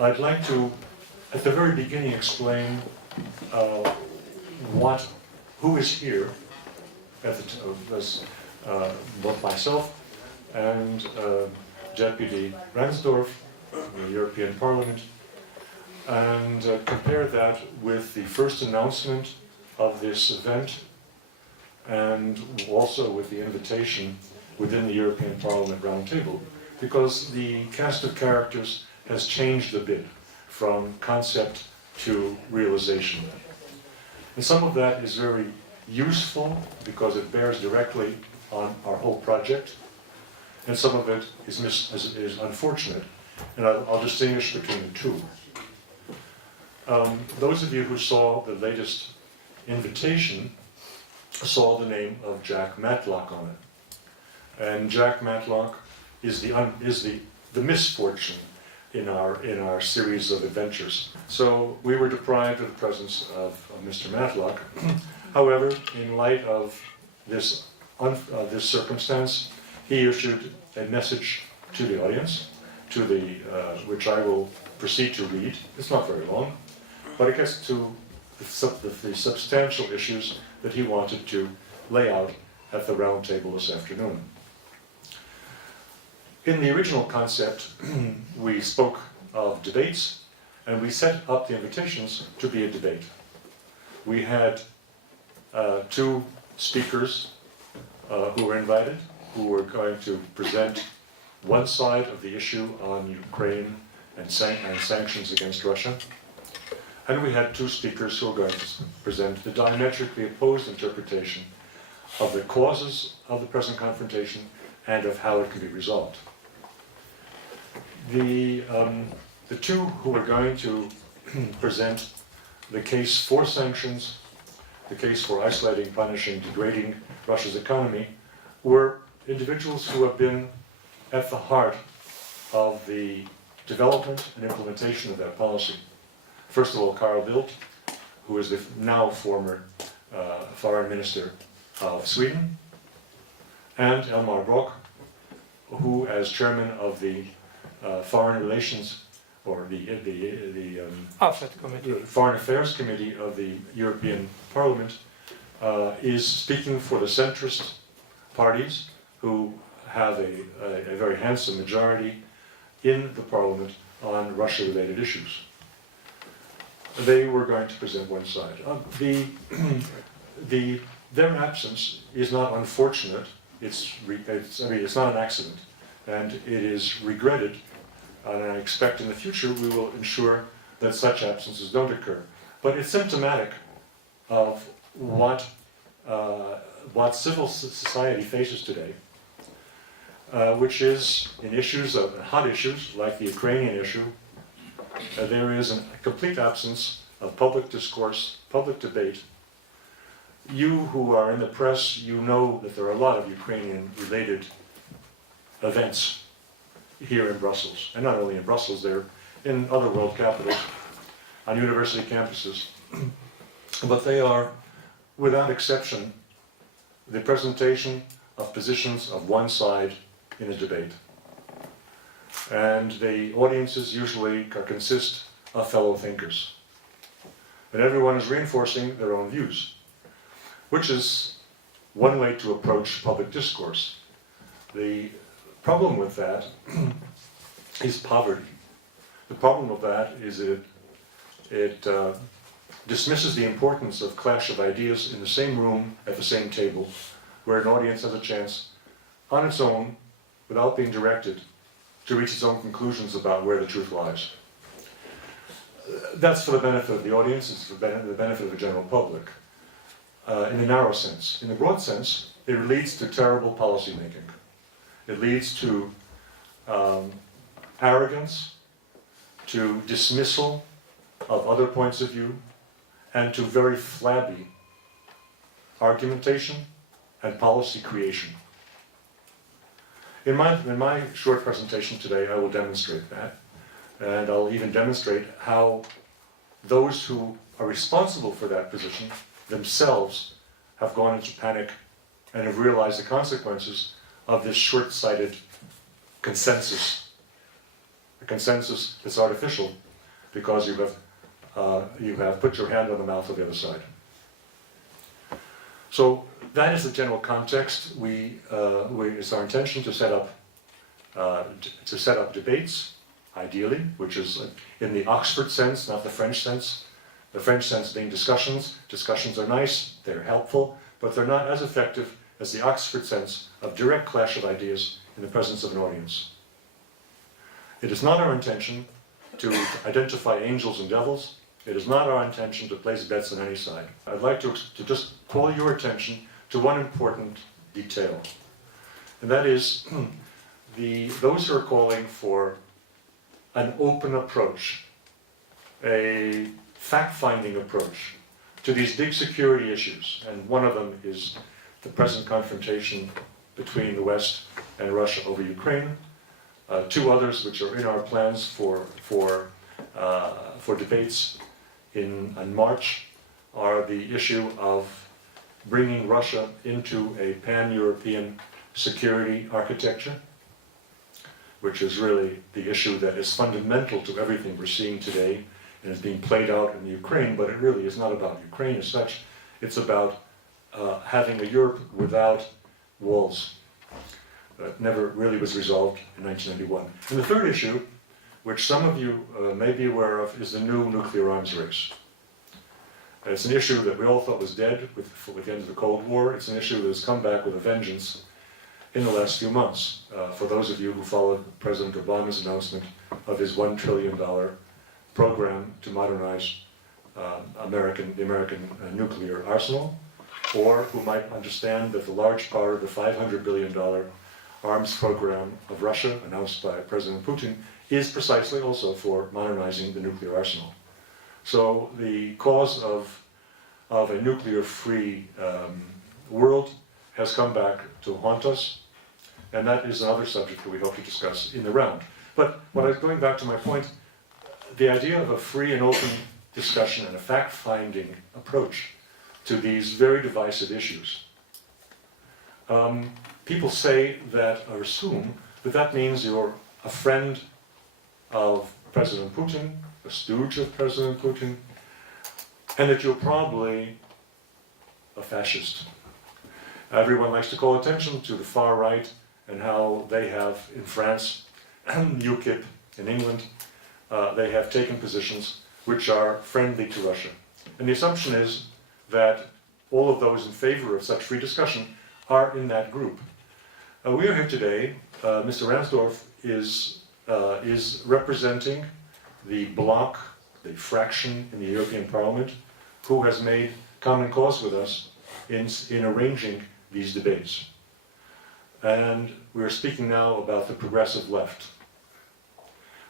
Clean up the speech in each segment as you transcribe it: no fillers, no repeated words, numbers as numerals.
I'd like to, at the very beginning, explain who is here at both myself and Deputy Ransdorf in the European Parliament, and compare that with the first announcement of this event, and also with the invitation within the European Parliament Roundtable, because the cast of characters has changed a bit from concept to realization. And some of that is very useful because it bears directly on our whole project, and some of it is unfortunate, and I'll distinguish between the two. Those of you who saw the latest invitation saw the name of Jack Matlock on it, and Jack Matlock is the misfortune in our series of adventures. So we were deprived of the presence of Mr. Matlock. However, in light of this circumstance, he issued a message to the audience, which I will proceed to read. It's not very long, but it gets to the substantial issues that he wanted to lay out at the round table this afternoon. In the original concept, we spoke of debates, and we set up the invitations to be a debate. We had two speakers who were invited, who were going to present one side of the issue on Ukraine and sanctions against Russia. And we had two speakers who were going to present the diametrically opposed interpretation of the causes of the present confrontation and of how it can be resolved. The two who were going to present the case for sanctions, the case for isolating, punishing, degrading Russia's economy, were individuals who have been at the heart of the development and implementation of that policy. First of all, Carl Bildt, who is the now former foreign minister of Sweden, and Elmar Brok, who, as chairman of the Foreign Relations, or the Foreign Affairs Committee of the European Parliament, is speaking for the centrist parties who have a very handsome majority in the Parliament on Russia-related issues. They were going to present one side. Their absence is not unfortunate. It's not an accident, and it is regretted. And I expect in the future we will ensure that such absences don't occur. But it's symptomatic of what civil society faces today, which is in issues of hot issues like the Ukrainian issue. There is a complete absence of public discourse, public debate. You who are in the press, you know that there are a lot of Ukrainian-related events here in Brussels, and not only in Brussels, they're in other world capitals, on university campuses. But they are, without exception, the presentation of positions of one side in a debate. And the audiences usually consist of fellow thinkers. And everyone is reinforcing their own views, which is one way to approach public discourse. The problem with that is poverty. The problem with that is that it dismisses the importance of clash of ideas in the same room at the same table, where an audience has a chance on its own, without being directed, to reach its own conclusions about where the truth lies. That's for the benefit of the audience, it's for the benefit of the general public, in a narrow sense. In the broad sense, it leads to terrible policy making. It leads to arrogance, to dismissal of other points of view, and to very flabby argumentation and policy creation. In my short presentation today, I will demonstrate that, and I'll even demonstrate how those who are responsible for that position themselves have gone into panic and have realized the consequences of this short-sighted consensus, a consensus that's artificial because you have put your hand on the mouth of the other side. So that is the general context. It's our intention to set up debates, ideally, which is in the Oxford sense, not the French sense. The French sense being discussions. Discussions are nice, they're helpful, but they're not as effective as the Oxford sense of direct clash of ideas in the presence of an audience. It is not our intention to identify angels and devils. It is not our intention to place bets on any side. I'd like to just call your attention to one important detail, and that is those who are calling for an open approach, a fact-finding approach to these big security issues, and one of them is the present confrontation between the West and Russia over Ukraine. Two others which are in our plans for debates in March are the issue of bringing Russia into a pan-European security architecture, which is really the issue that is fundamental to everything we're seeing today and is being played out in Ukraine, but it really is not about Ukraine as such. It's about having a Europe without walls. That never really was resolved in 1991. And the third issue, which some of you may be aware of, is the new nuclear arms race. It's an issue that we all thought was dead with the end of the Cold War. It's an issue that has come back with a vengeance in the last few months. For those of you who followed President Obama's announcement of his $1 trillion program to modernize the American nuclear arsenal, or who might understand that the large part of the $500 billion arms program of Russia, announced by President Putin, is precisely also for modernizing the nuclear arsenal. So the cause of a nuclear-free world has come back to haunt us, and that is another subject that we hope to discuss in the round. But going back to my point, the idea of a free and open discussion and a fact-finding approach to these very divisive issues. People say that, or assume, that means you're a friend of President Putin, a stooge of President Putin, and that you're probably a fascist. Everyone likes to call attention to the far right and how they have, in France, UKIP in England, they have taken positions which are friendly to Russia. And the assumption is that all of those in favor of such free discussion are in that group. We are here today. Mr. Ransdorf is representing the bloc, the fraction in the European Parliament, who has made common cause with us in arranging these debates. And we are speaking now about the progressive left.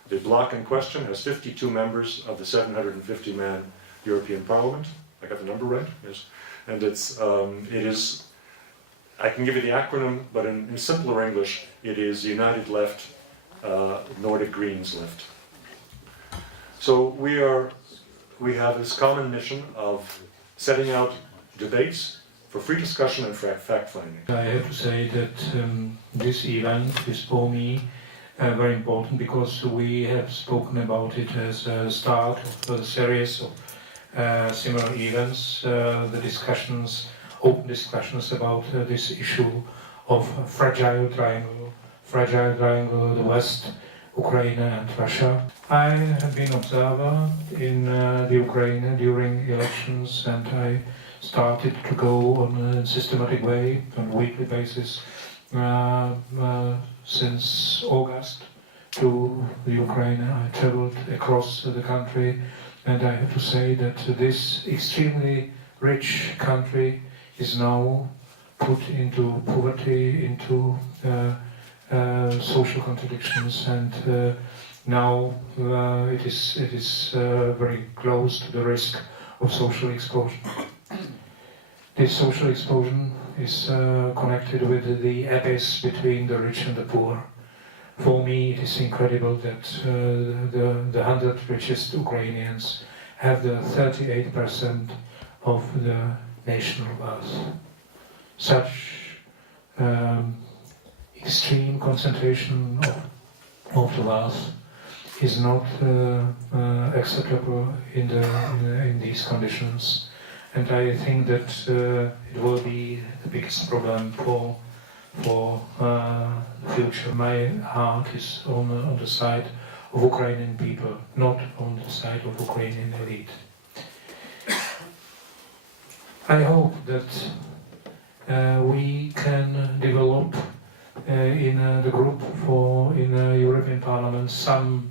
The bloc in question has 52 members of the 750-man European Parliament. I got the number right? Yes. And it is, I can give you the acronym, but in simpler English, it is United Left, Nordic Greens Left. So we have this common mission of setting out debates for free discussion and fact-finding. I have to say that this event is for me very important because we have spoken about it as a start of a series of similar events, the discussions, open discussions about this issue of fragile triangle, the West, Ukraine and Russia. I have been observer in the Ukraine during elections, and I started to go on a systematic way, on a weekly basis, since August to the Ukraine. I traveled across the country, and I have to say that this extremely rich country is now put into poverty, into social contradictions, and now it is very close to the risk of social explosion. This social explosion is connected with the abyss between the rich and the poor. For me, it is incredible that the 100 richest Ukrainians have the 38% of the national wealth. Such extreme concentration of the wealth is not acceptable in these conditions. And I think that it will be the biggest problem for the future. My heart is on the side of Ukrainian people, not on the side of Ukrainian elite. I hope that we can develop in the group in European Parliament some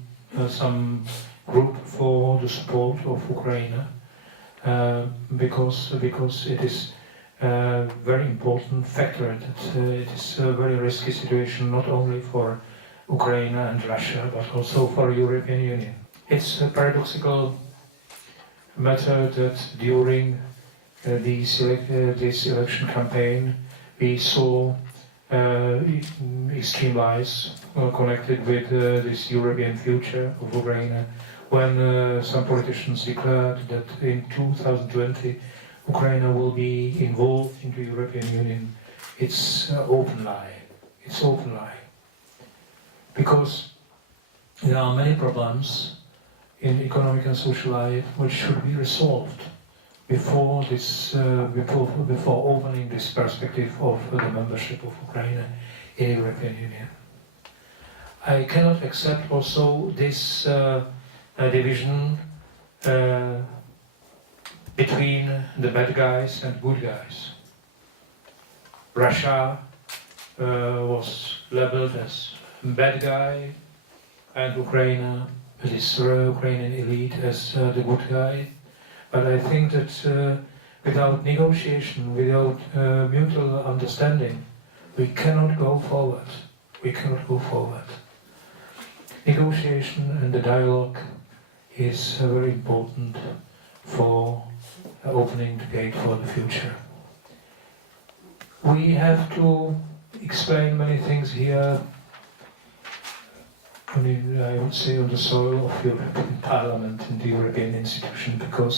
group for the support of Ukraine, because it is a very important factor that it is a very risky situation not only for Ukraine and Russia but also for the European Union. It's a paradoxical matter that during this election campaign we saw extreme lies connected with this European future of Ukraine, when some politicians declared that in 2020 Ukraine will be involved in the European Union. It's an open lie. It's open lie. Because there are many problems in economic and social life which should be resolved before opening this perspective of the membership of Ukraine in the European Union. I cannot accept also this division between the bad guys and good guys. Russia was labeled as bad guy, and Ukraine, this Ukrainian elite, as the good guy. But I think that without negotiation, without mutual understanding, we cannot go forward. We cannot go forward. Negotiation and the dialogue is very important for opening the gate for the future. We have to explain many things here, I would say, on the soil of the European Parliament and the European institution, because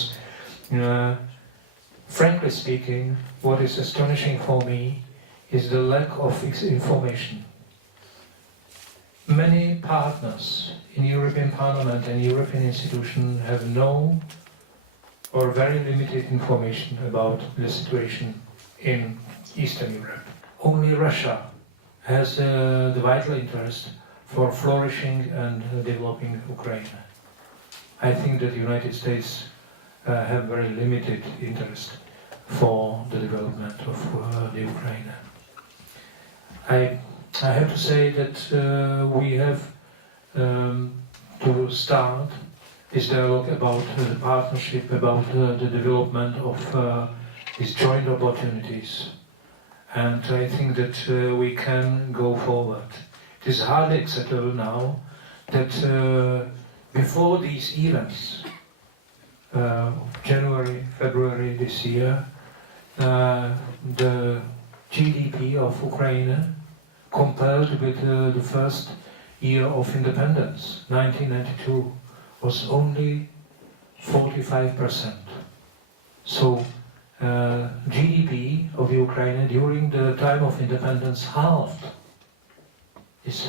frankly speaking, what is astonishing for me is the lack of information. Many partners in European Parliament and European institutions have no or very limited information about the situation in Eastern Europe. Only Russia has the vital interest for flourishing and developing Ukraine. I think that the United States have very limited interest for the development of the Ukraine. I have to say that we have to start this dialogue about the partnership, about the development of these joint opportunities. And I think that we can go forward. It is hardly acceptable now that before these events, January, February this year, the GDP of Ukraine, compared with the first year of independence, 1992, was only 45%. So GDP of Ukraine during the time of independence halved. Is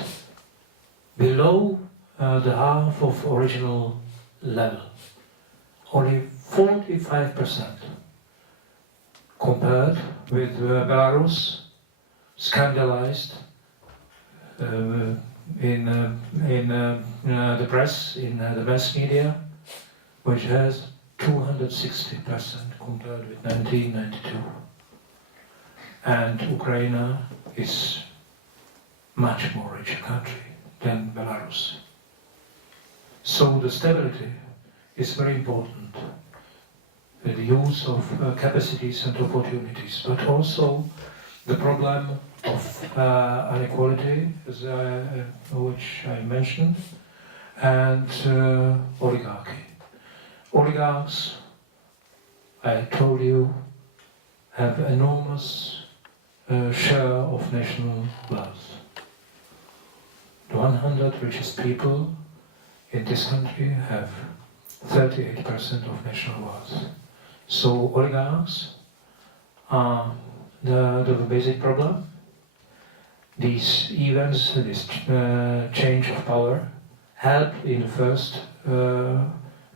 below the half of original level. Only 45%. Compared with Belarus, scandalized in the press, in the mass media, which has 260% compared with 1992. And Ukraine is much more richer country than Belarus. So the stability is very important. The use of capacities and opportunities, but also the problem of inequality, which I mentioned, and oligarchy. Oligarchs, I told you, have enormous share of national wealth. The 100 richest people in this country have 38% of national wealth. So oligarchs are the basic problem. These events, this change of power, help in the first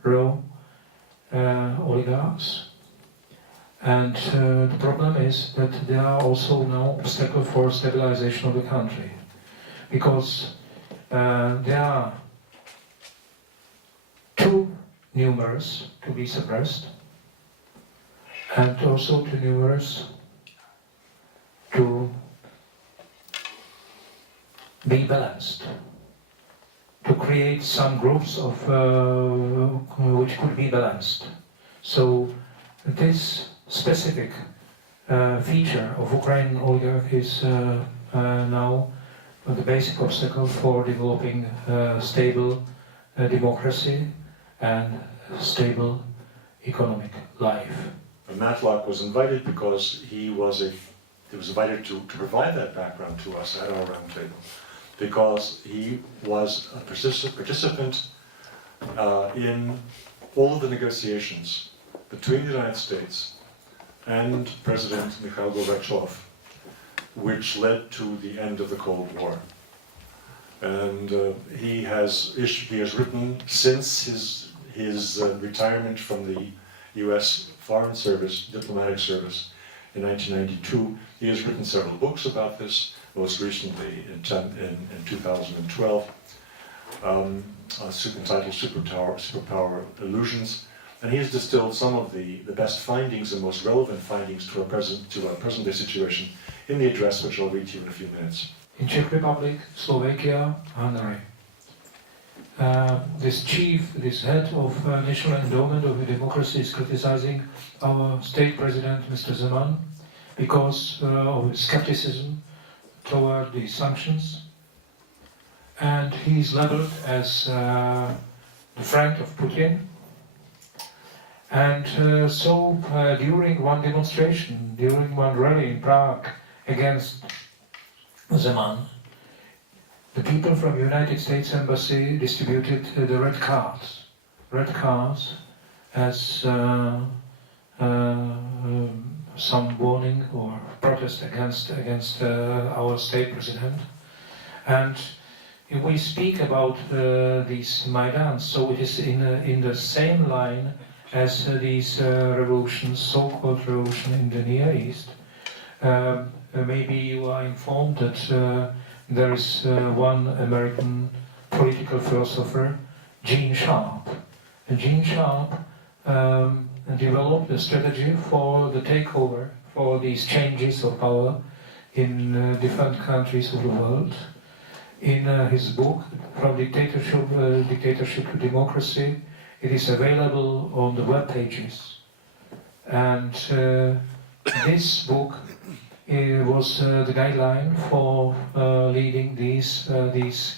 row oligarchs. And the problem is that there are also now obstacles for stabilization of the country, because there are too numerous to be suppressed, and also too numerous to be balanced, to create some groups of which could be balanced. So this specific feature of Ukrainian oligarchy is now the basic obstacle for developing stable democracy and stable economic life. Matlock was invited because he was invited to provide that background to us at our roundtable, because he was a participant in all of the negotiations between the United States and President Mikhail Gorbachev, which led to the end of the Cold War. And he has written since his retirement from the U.S. Foreign Service, diplomatic service, in 1992. He has written several books about this, most recently in 2012, entitled Superpower Illusions. And he has distilled some of the best findings and most relevant findings to our present-day situation in the address, which I'll read to you in a few minutes. In Czech Republic, Slovakia, Hungary. This head of National Endowment of Democracy is criticizing our state president, Mr. Zeman, because of his skepticism toward the sanctions. And he is labeled as the friend of Putin. And so during one demonstration, during one rally in Prague against Zeman, the people from the United States Embassy distributed the red cards as some warning or protest against our state president. And if we speak about these Maidans, so it is in the same line as these revolutions, so-called revolution in the Near East. Maybe you are informed that there is one American political philosopher, Gene Sharp. And Gene Sharp developed a strategy for the takeover, for these changes of power in different countries of the world. In his book, From Dictatorship to Democracy, it is available on the web pages. And this book was the guideline for leading these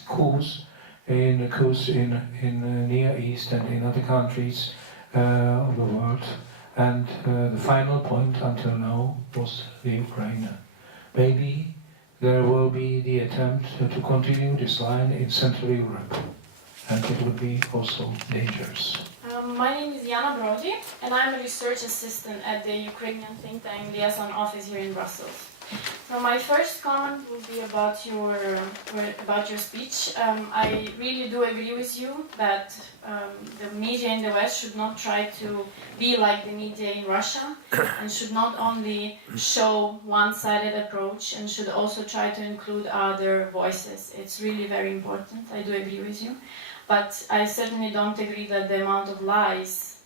coups in Near East and in other countries of the world. And the final point until now was the Ukraine. Maybe there will be the attempt to continue this line in Central Europe, and it would be also dangerous. My name is Jana Brody, and I'm a research assistant at the Ukrainian think tank Liaison Office here in Brussels. So my first comment will be about your speech. I really do agree with you that the media in the West should not try to be like the media in Russia, and should not only show one-sided approach, and should also try to include other voices. It's really very important. I do agree with you. But I certainly don't agree that the amount of lies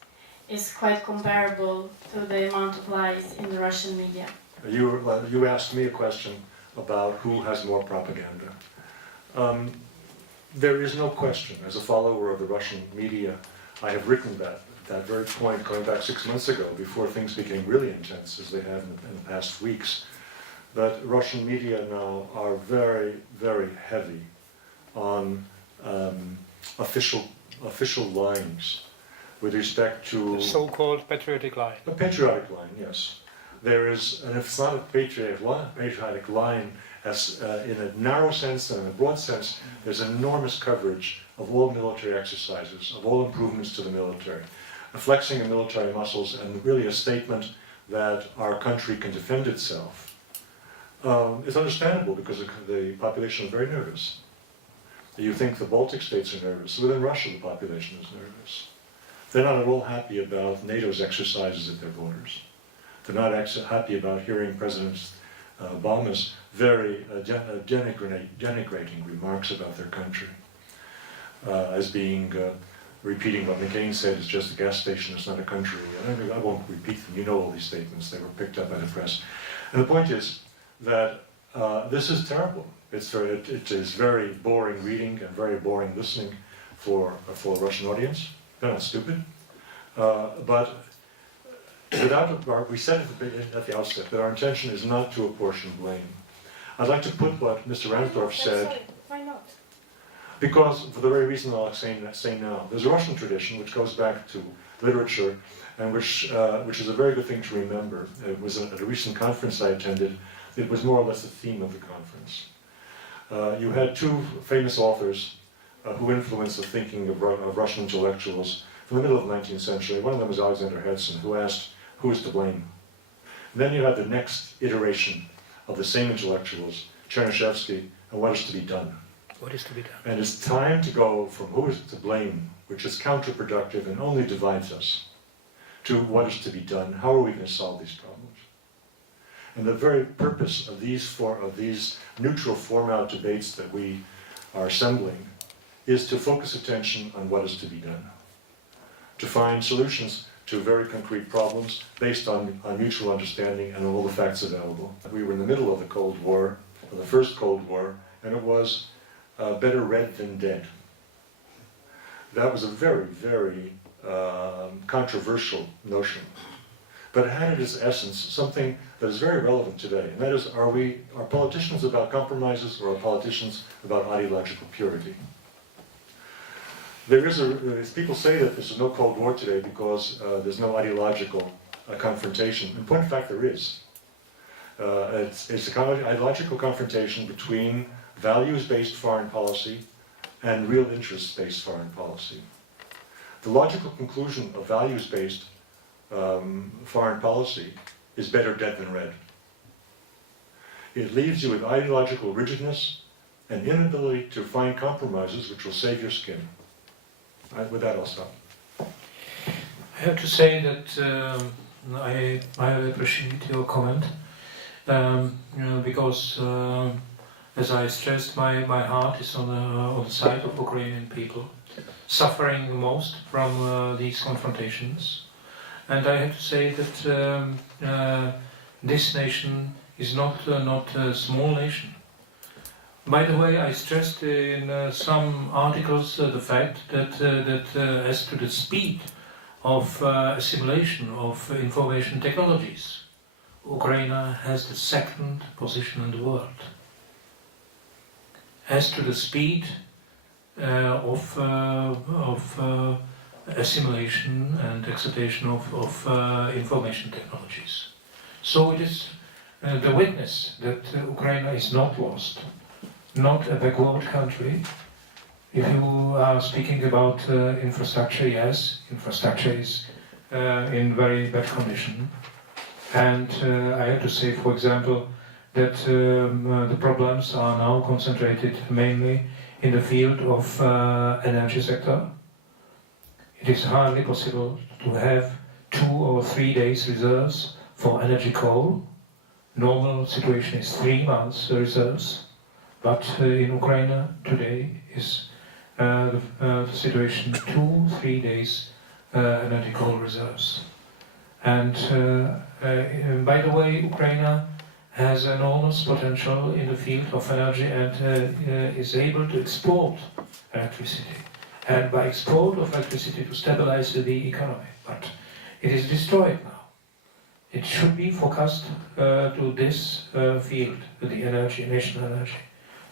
is quite comparable to the amount of lies in the Russian media. You asked me a question about who has more propaganda. There is no question, as a follower of the Russian media, I have written that very point going back 6 months ago, before things became really intense, as they have in the past weeks, that Russian media now are very, very heavy on official lines with respect to The so-called patriotic line. a patriotic line, yes. There is, and if it's not a patriotic line, as in a narrow sense and in a broad sense, there's enormous coverage of all military exercises, of all improvements to the military, a flexing of military muscles, and really a statement that our country can defend itself. It's understandable because the population is very nervous. You think the Baltic states are nervous. Within Russia, the population is nervous. They're not at all happy about NATO's exercises at their borders. They're not happy about hearing President Obama's very denigrating remarks about their country, as being repeating what McCain said, it's just a gas station, it's not a country. I won't repeat them, you know all these statements, they were picked up by the press. And the point is that this is terrible. It is very boring reading and very boring listening for a Russian audience. They're not stupid. But we said at the outset that our intention is not to apportion blame. I'd like to put what Mr. Ransdorf said. Sorry, why not? Because, for the very reason I'll say now, there's a Russian tradition which goes back to literature and which is a very good thing to remember. It was at a recent conference I attended. It was more or less the theme of the conference. You had two famous authors who influenced the thinking of Russian intellectuals from the middle of the 19th century. One of them was Alexander Herzen, who asked, who is to blame? And then you had the next iteration of the same intellectuals, Chernyshevsky, and what is to be done? What is to be done? And it's time to go from who is to blame, which is counterproductive and only divides us, to what is to be done. How are we going to solve these problems? And the very purpose of these neutral form-out debates that we are assembling is to focus attention on what is to be done, to find solutions to very concrete problems based on mutual understanding and all the facts available. We were in the middle of the Cold War, of the first Cold War, and it was better red than dead. That was a very, very controversial notion. But it had in its essence something that is very relevant today, and that is, are politicians about compromises or are politicians about ideological purity? People say that there's no Cold War today because there's no ideological confrontation. In point of fact, there is. It's an ideological confrontation between values-based foreign policy and real interest-based foreign policy. The logical conclusion of values-based foreign policy is better dead than red. It leaves you with ideological rigidness and inability to find compromises which will save your skin. With that, I'll stop. I have to say that I appreciate your comment, because as I stressed, my heart is on the side of Ukrainian people, suffering the most from these confrontations. And I have to say that this nation is not a small nation. By the way, I stressed in some articles the fact that as to the speed of assimilation of information technologies, Ukraine has the second position in the world. As to the speed of assimilation and acceptation of information technologies. So it is the witness that Ukraine is not lost, not a backward country. If you are speaking about infrastructure, yes, infrastructure is in very bad condition. And I have to say, for example, that the problems are now concentrated mainly in the field of energy sector. It is hardly possible to have 2 or 3 days reserves for energy coal. Normal situation is 3 months reserves, but in Ukraine today is the situation 2-3 days energy coal reserves. And by the way, Ukraine has enormous potential in the field of energy and is able to export electricity. And by export of electricity to stabilize the economy. But it is destroyed now. It should be focused to this field, the energy, national energy.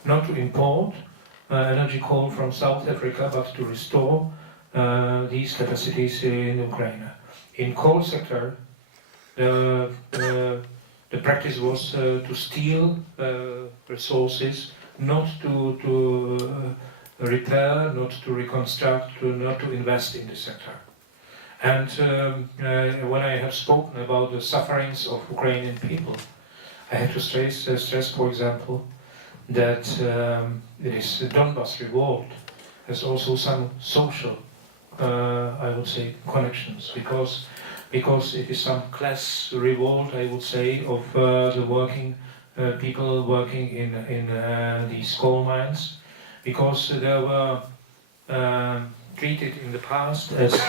Not to import energy coal from South Africa, but to restore these capacities in Ukraine. In coal sector, the practice was to steal resources, not to repair, not to reconstruct, not to invest in the sector. And when I have spoken about the sufferings of Ukrainian people, I have to stress, for example, that it is the Donbas revolt has also some social, I would say, connections, because it is some class revolt, I would say, of the working people working in these coal mines, because they were treated in the past as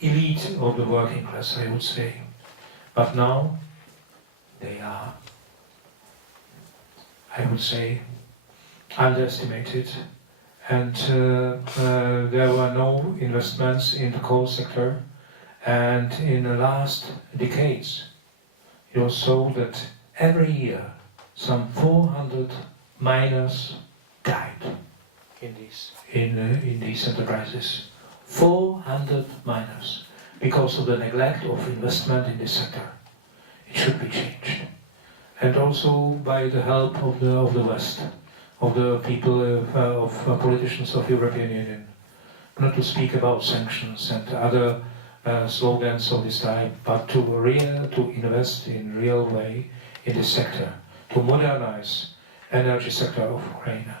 elite of the working class, I would say. But now they are, I would say, underestimated, and there were no investments in the coal sector, and in the last decades it was so that every year some 400 miners died in these enterprises. 400 miners, because of the neglect of investment in this sector. It should be changed, and also by the help of the West, of the people, of politicians of European Union. Not to speak about sanctions and other slogans of this type, but to invest in real way in this sector, to modernize energy sector of Ukraine.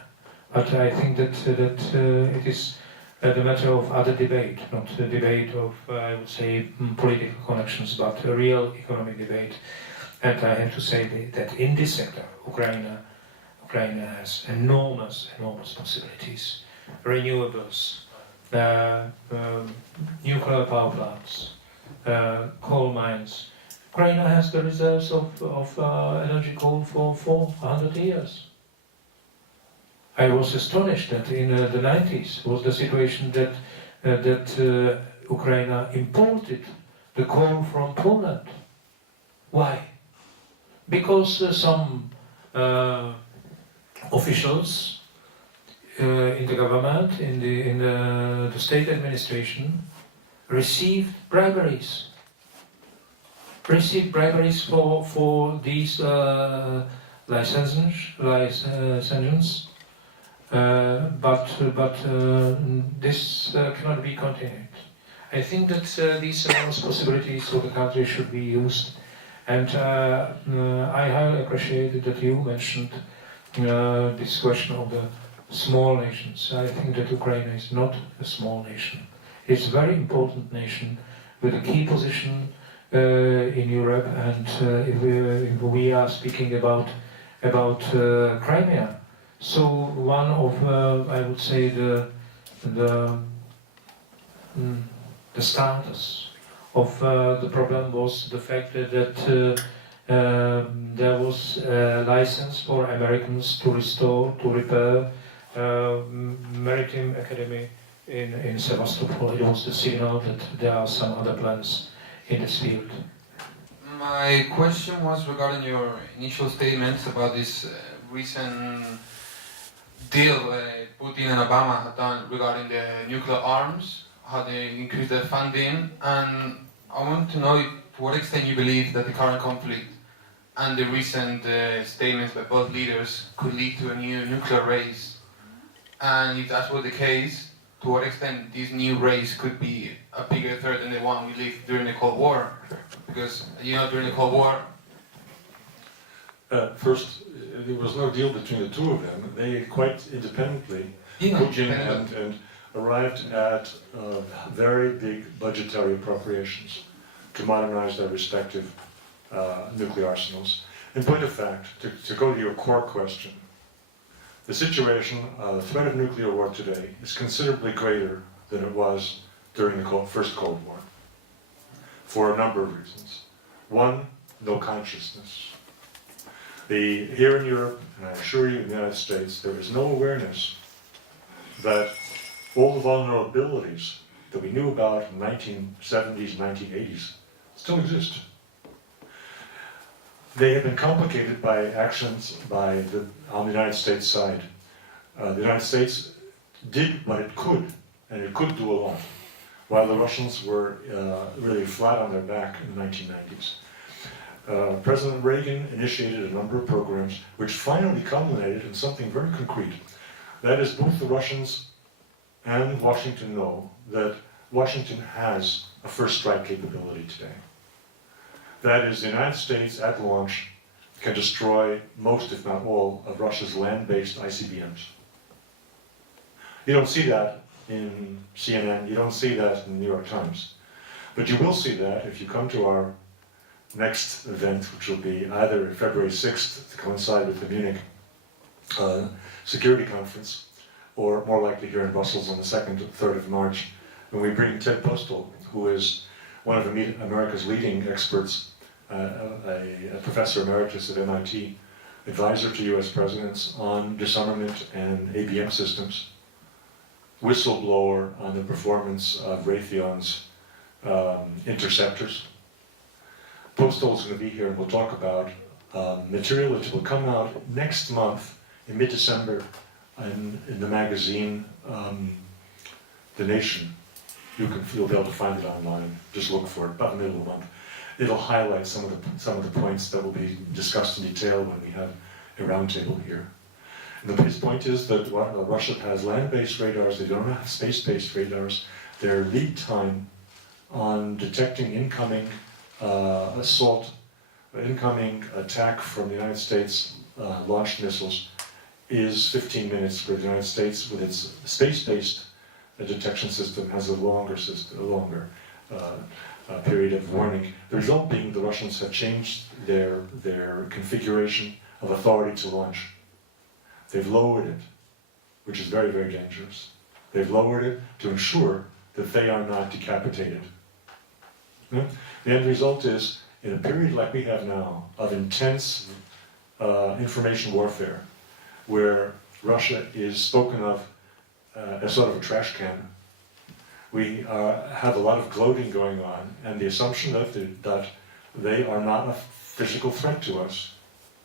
But I think that it is the matter of other debate, not the debate of, I would say, political connections, but a real economic debate. And I have to say that in this sector, Ukraine has enormous possibilities. Renewables, nuclear power plants, coal mines. Ukraine has the reserves of energy coal for 400 years. I was astonished that in the 90s was the situation that Ukraine imported the coal from Poland. Why? Because some officials in the government, in the state administration, received briberies for these licenses. But this cannot be continued. I think that these enormous possibilities of the country should be used, and I highly appreciate that you mentioned this question of the small nations. I think that Ukraine is not a small nation. It's a very important nation with a key position in Europe, and if we are speaking about Crimea. So one of, I would say, the starters of the problem was the fact that there was a license for Americans to repair Maritime Academy in Sevastopol. It was the signal that there are some other plans in this field. My question was regarding your initial statements about this recent deal Putin and Obama had done regarding the nuclear arms, how they increased their funding, and I want to know to what extent you believe that the current conflict and the recent statements by both leaders could lead to a new nuclear race, and if that was the case, to what extent this new race could be a bigger threat than the one we lived during the Cold War, because during the Cold War. First, there was no deal between the two of them. They quite independently, Putin and arrived at very big budgetary appropriations to modernize their respective nuclear arsenals. In point of fact, to go to your core question, the situation, the threat of nuclear war today is considerably greater than it was during the first Cold War, for a number of reasons. One, no consciousness. Here in Europe, and I assure you in the United States, there is no awareness that all the vulnerabilities that we knew about in the 1970s, 1980s still exist. They have been complicated by actions on the United States side. The United States did what it could, and it could do a lot, while the Russians were really flat on their back in the 1990s. President Reagan initiated a number of programs which finally culminated in something very concrete. That is, both the Russians and Washington know that Washington has a first strike capability today. That is, the United States at launch can destroy most, if not all, of Russia's land-based ICBMs. You don't see that in CNN, you don't see that in the New York Times. But you will see that if you come to our next event, which will be either February 6th to coincide with the Munich Security Conference, or more likely here in Brussels on the 2nd or 3rd of March, when we bring Ted Postel, who is one of America's leading experts, a professor emeritus at MIT, advisor to US presidents on disarmament and ABM systems, whistleblower on the performance of Raytheon's interceptors. Postel is going to be here and we'll talk about material that will come out next month in mid-December in the magazine The Nation. You'll be able to find it online. Just look for it, about the middle of the month. It'll highlight some of the points that will be discussed in detail when we have a roundtable here. And his point is that Russia has land-based radars, they don't have space-based radars. Their lead time on detecting incoming assault, incoming attack from the United States launched missiles is 15 minutes, where the United States, with its space-based detection system, has a longer period of warning. The result being the Russians have changed their configuration of authority to launch. They've lowered it, which is very, very dangerous. They've lowered it to ensure that they are not decapitated. Yeah? The end result is, in a period like we have now, of intense information warfare, where Russia is spoken of as sort of a trash can, we have a lot of gloating going on, and the assumption that they are not a physical threat to us.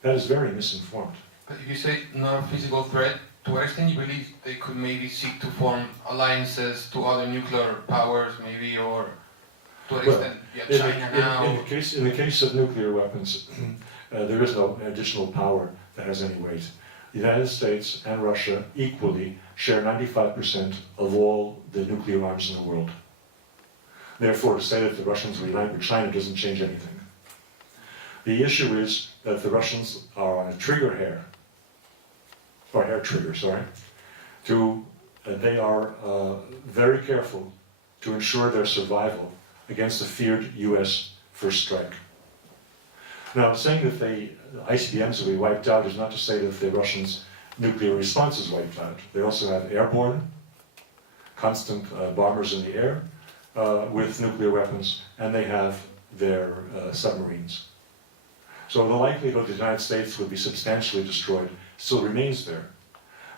That is very misinformed. But if you say not a physical threat, to what extent you believe they could maybe seek to form alliances to other nuclear powers, maybe, or to what extent? Yeah, China now. In the case of nuclear weapons, there is no additional power that has any weight. The United States and Russia equally share 95% of all the nuclear arms in the world. Therefore, to say that the Russians will unite with China doesn't change anything. The issue is that the Russians are on a hair trigger, they are very careful to ensure their survival against the feared US first strike. Now, saying that the ICBMs will be wiped out is not to say that the Russians' nuclear response is wiped out. They also have airborne, constant bombers in the air with nuclear weapons, and they have their submarines. So the likelihood the United States would be substantially destroyed still remains there.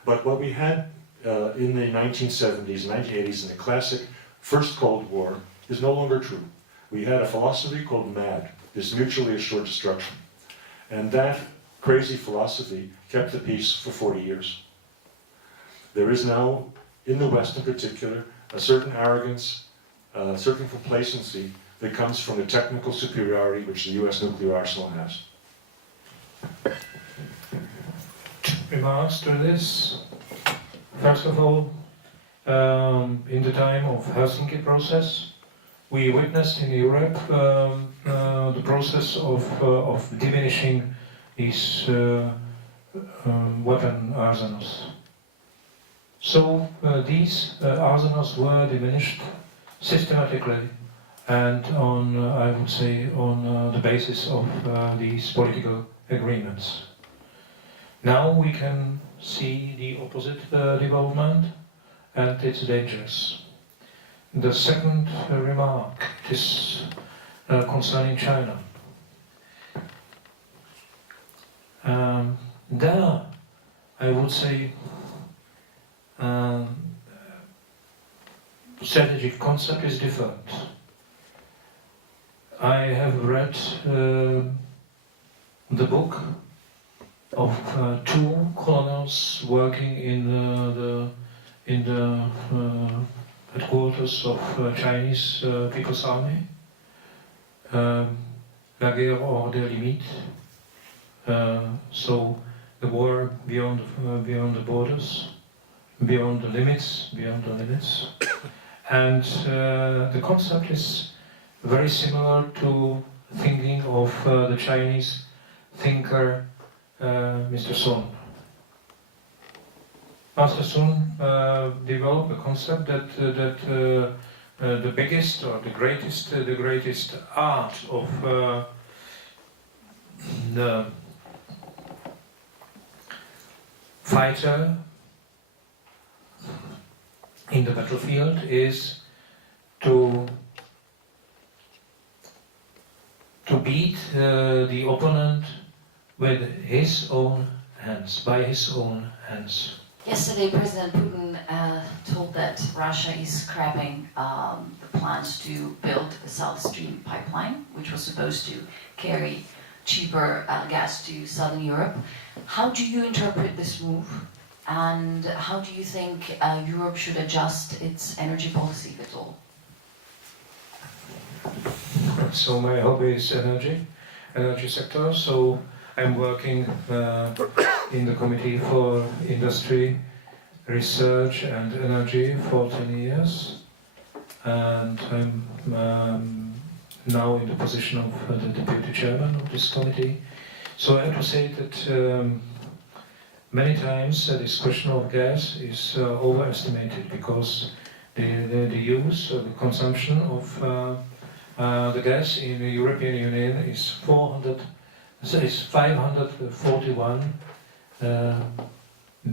But what we had in the 1970s, 1980s, in the classic First Cold War is no longer true. We had a philosophy called MAD, this mutually assured destruction. And that crazy philosophy kept the peace for 40 years. There is now, in the West in particular, a certain arrogance, a certain complacency that comes from the technical superiority which the US nuclear arsenal has. Remarks to this. First of all, in the time of Helsinki process, we witnessed in Europe the process of diminishing these weapon arsenals. So these arsenals were diminished systematically and on, I would say, on the basis of these political agreements. Now we can see the opposite development, and it's dangerous. The second remark is concerning China. There, I would say, strategic concept is different. I have read the book of two colonels working in the headquarters of Chinese People's Army, La guerre hors des limites, so the war beyond the borders, beyond the limits. And the concept is very similar to thinking of the Chinese thinker, Mr. Sun. Master Sun developed a concept that the biggest or the greatest art of the fighter in the battlefield is to beat the opponent with his own hands, by his own hands. Yesterday, President Putin told that Russia is scrapping the plans to build the South Stream pipeline, which was supposed to carry cheaper gas to Southern Europe. How do you interpret this move? And how do you think Europe should adjust its energy policy, if at all? So my hobby is energy sector. So I'm working in the Committee for Industry, Research and Energy for 10 years. And I'm now in the position of the Deputy Chairman of this committee. So I have to say that many times this question of gas is overestimated because the use, the consumption of the gas in the European Union is 541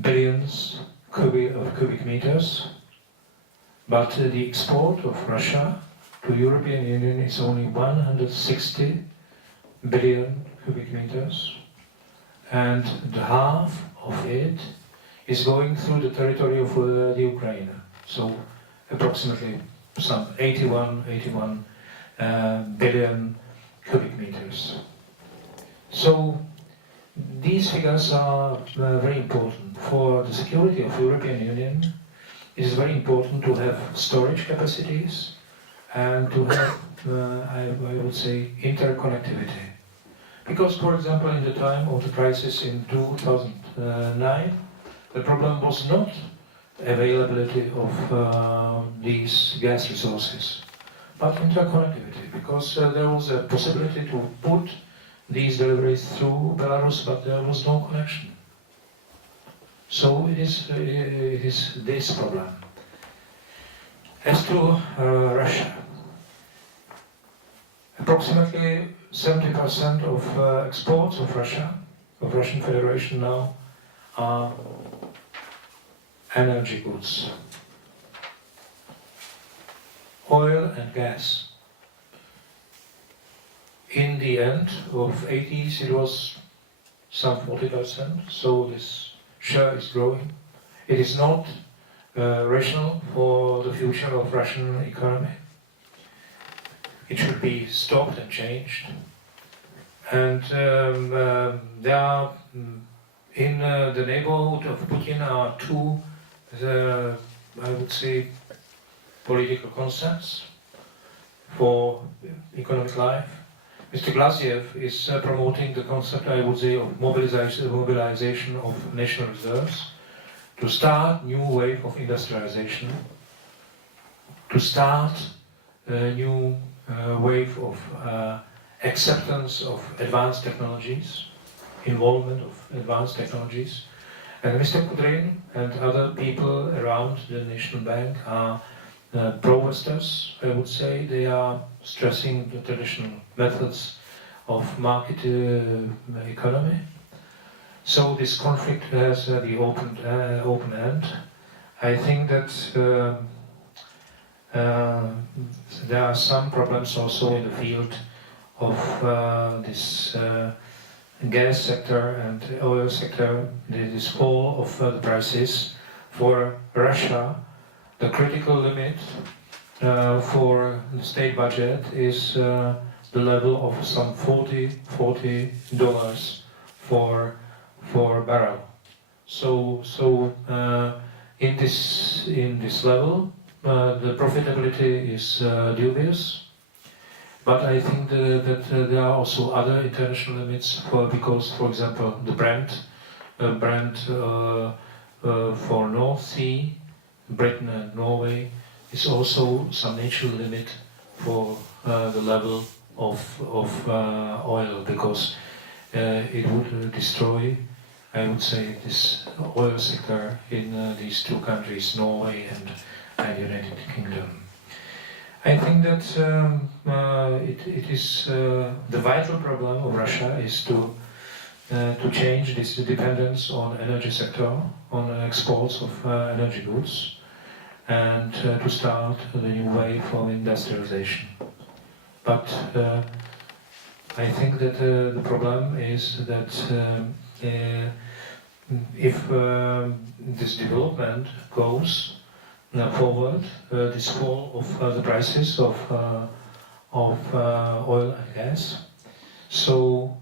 billions cubic meters, but the export of Russia to European Union is only 160 billion cubic meters, and the half of it is going through the territory of the Ukraine. So approximately some 81 billion cubic meters. So these figures are very important for the security of European Union. It is very important to have storage capacities and to have, I would say, interconnectivity. Because, for example, in the time of the crisis in 2009, the problem was not availability of these gas resources, but interconnectivity, because there was a possibility to put these deliveries through Belarus, but there was no connection. So it is this problem. As to Russia, approximately 70% of exports of Russian Federation now, are energy goods, oil and gas. In the end of 80s, it was some 40%, so this share is growing. It is not rational for the future of Russian economy. It should be stopped and changed. And there are, in the neighborhood of Putin are two, I would say, political concepts for economic life. Mr. Glaziev is promoting the concept, I would say, of mobilization of national reserves, to start new wave of industrialization, to start a new wave of acceptance of advanced technologies, involvement of advanced technologies. And Mr. Kudrin and other people around the National Bank are pro-Westers, I would say. They are stressing the traditional methods of market economy. So this conflict has the open end. I think that there are some problems also in the field of this gas sector and oil sector, this fall of the prices. For Russia, the critical limit for the state budget is the level of some $40 for barrel. So in this level, the profitability is dubious. But I think that there are also other international limits because, for example, the Brent for North Sea, Britain and Norway, is also some natural limit for the level of oil, because it would destroy, I would say, this oil sector in these two countries, Norway and United Kingdom. I think that it is the vital problem of Russia is to change this dependence on energy sector, on exports of energy goods, and to start the new wave of industrialization. But I think that the problem is that if this development goes forward, this fall of the prices of oil and gas, so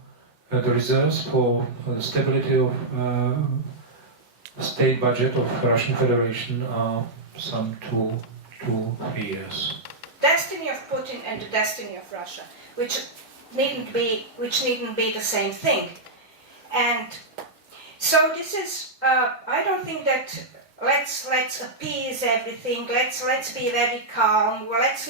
the reserves for the stability of the state budget of the Russian Federation are some 2-3 years. Destiny of Putin and the destiny of Russia, which needn't be the same thing. And so this is, I don't think that let's appease everything, let's be very calm, well, let's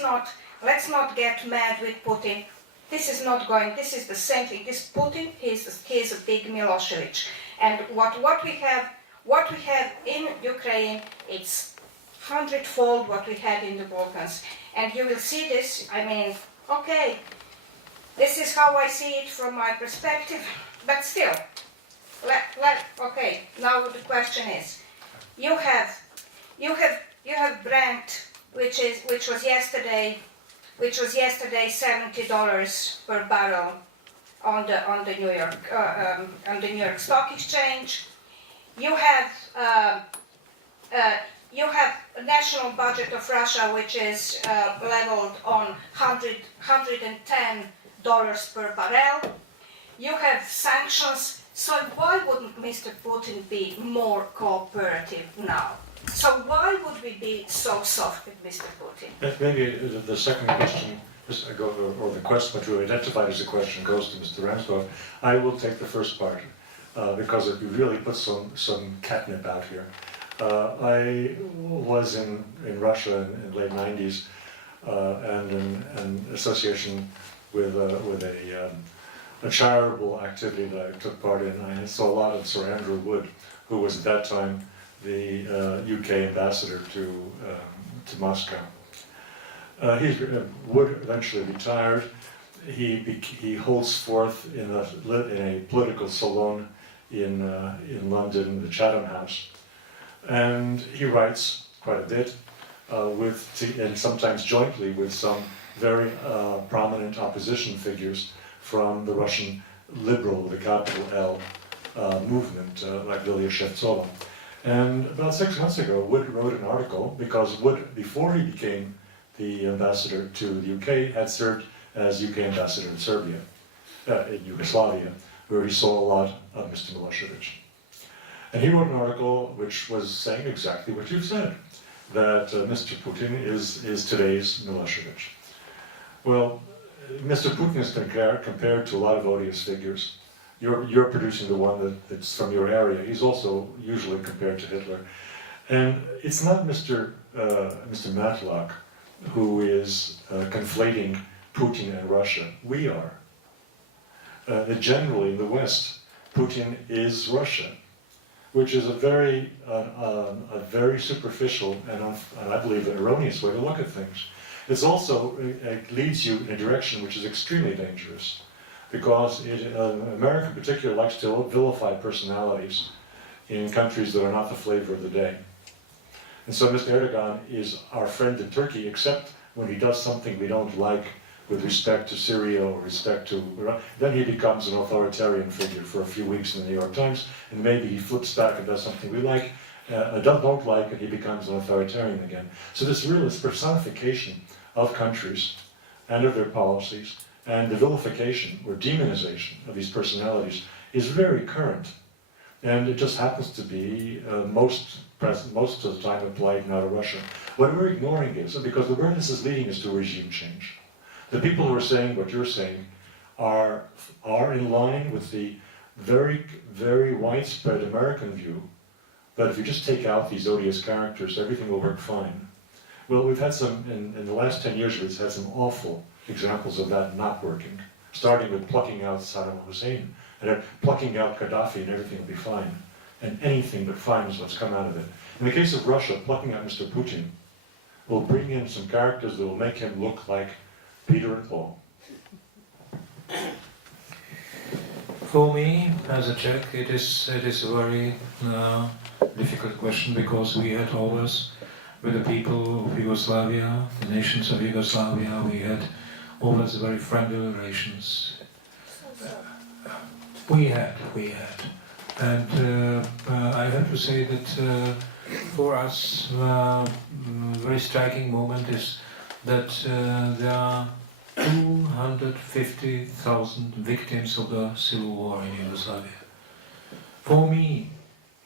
not get mad with Putin. This is not going, this is the same thing. This Putin, he's a big Milosevic. And what we have in Ukraine, it's 100-fold what we had in the Balkans. And you will see this, I mean, okay, this is how I see it from my perspective, but still, okay, now the question is, you have Brent, which was yesterday $70 per barrel on the New York Stock Exchange. You have a national budget of Russia which is leveled on $110 per barrel. You have sanctions. So why wouldn't Mr. Putin be more cooperative now? So why would we be so soft with Mr. Putin? Maybe the second question, or the question that you identified as a question, goes to Mr. Ransdorf. I will take the first part because it really puts some catnip out here. I was in Russia in the late 90s and in an association with a charitable activity that I took part in. I saw a lot of Sir Andrew Wood, who was at that time the UK ambassador to Moscow. Wood eventually retired. He holds forth in a political salon in London, the Chatham House, and he writes quite a bit and sometimes jointly with some very prominent opposition figures from the Russian liberal, with a capital L, movement, like Lilia Shevtsova. And about 6 months ago, Wood wrote an article, because Wood, before he became the ambassador to the UK, had served as UK ambassador in Serbia, in Yugoslavia, where he saw a lot of Mr. Milosevic. And he wrote an article which was saying exactly what you've said, that Mr. Putin is today's Milosevic. Well, Mr. Putin is compared to a lot of odious figures. You're producing the one that's from your area. He's also usually compared to Hitler. And it's not Mr. Matlock who is conflating Putin and Russia. We are. Generally, in the West, Putin is Russia, which is a very superficial and I believe an erroneous way to look at things. It's also, it leads you in a direction which is extremely dangerous, because America in particular likes to vilify personalities in countries that are not the flavor of the day. And so Mr. Erdogan is our friend in Turkey, except when he does something we don't like with respect to Syria or respect to Iran. Then he becomes an authoritarian figure for a few weeks in the New York Times, and maybe he flips back and does something we like, don't like, and he becomes an authoritarian again. So this personification of countries and of their policies, and the vilification or demonization of these personalities is very current. And it just happens to be most of the time applied now to Russia. What we're ignoring is, because where this is leading is to regime change. The people who are saying what you're saying are in line with the very, very widespread American view that if you just take out these odious characters, everything will work fine. Well, we've had some, in the last 10 years, we've had some awful examples of that not working, starting with plucking out Saddam Hussein and plucking out Gaddafi and everything will be fine. And anything but fine is what's come out of it. In the case of Russia, plucking out Mr. Putin will bring in some characters that will make him look like Peter and Paul. For me, as a Czech, it is a very difficult question, because we had always, with the people of Yugoslavia, the nations of Yugoslavia, we had always very friendly relations. We had. And I have to say that for us, a very striking moment is that there are 250,000 victims of the civil war in Yugoslavia. For me,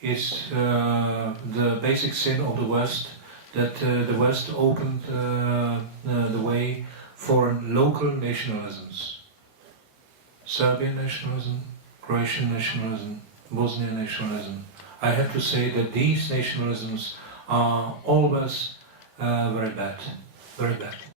is the basic sin of the West that the West opened the way for local nationalisms. Serbian nationalism, Croatian nationalism, Bosnian nationalism. I have to say that these nationalisms are always very bad, very bad.